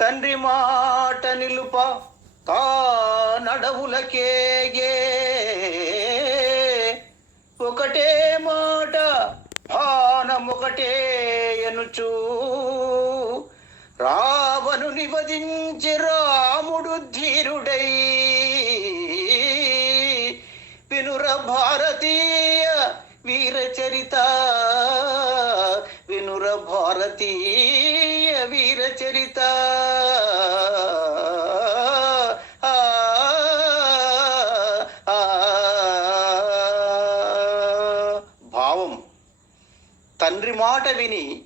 తండ్రి మాట నిలుప తా నడవులకే ఒకటే మాట ఒకటే ఎనుచు. రావను నివదించి రాముడు ధీరుడై. వినుర భారతీయ వీరచరిత చరితా భారతీయ వీరచరిత చరిత. భావం. తండ్రి మాట విని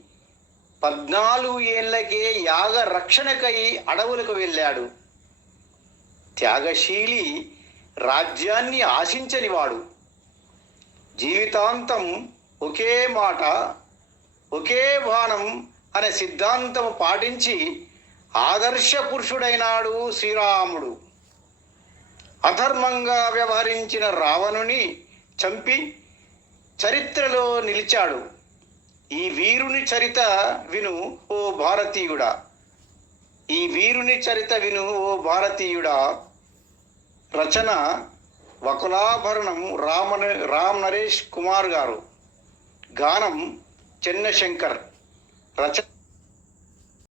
పద్నాలుగు ఏళ్ళకే యాగ రక్షణకై అడవులకు వెళ్ళాడు. త్యాగశీలి రాజ్యాన్ని ఆశించనివాడు జీవితాంతం ఒకే మాట ఒకే బాణం అనే సిద్ధాంతం పాటించి ఆదర్శ పురుషుడైనాడు శ్రీరాముడు. అధర్మంగా వ్యవహరించిన రావణుని చంపి చరిత్రలో నిలిచాడు. ఈ వీరుని చరిత విను ఓ భారతీయుడా. ఈ వీరుని చరిత విను ఓ భారతీయుడా. రచన వకులాభరణం రామ రామ్ నరేష్ కుమార్ గారు. గానం చిన్న శంకర్ రచన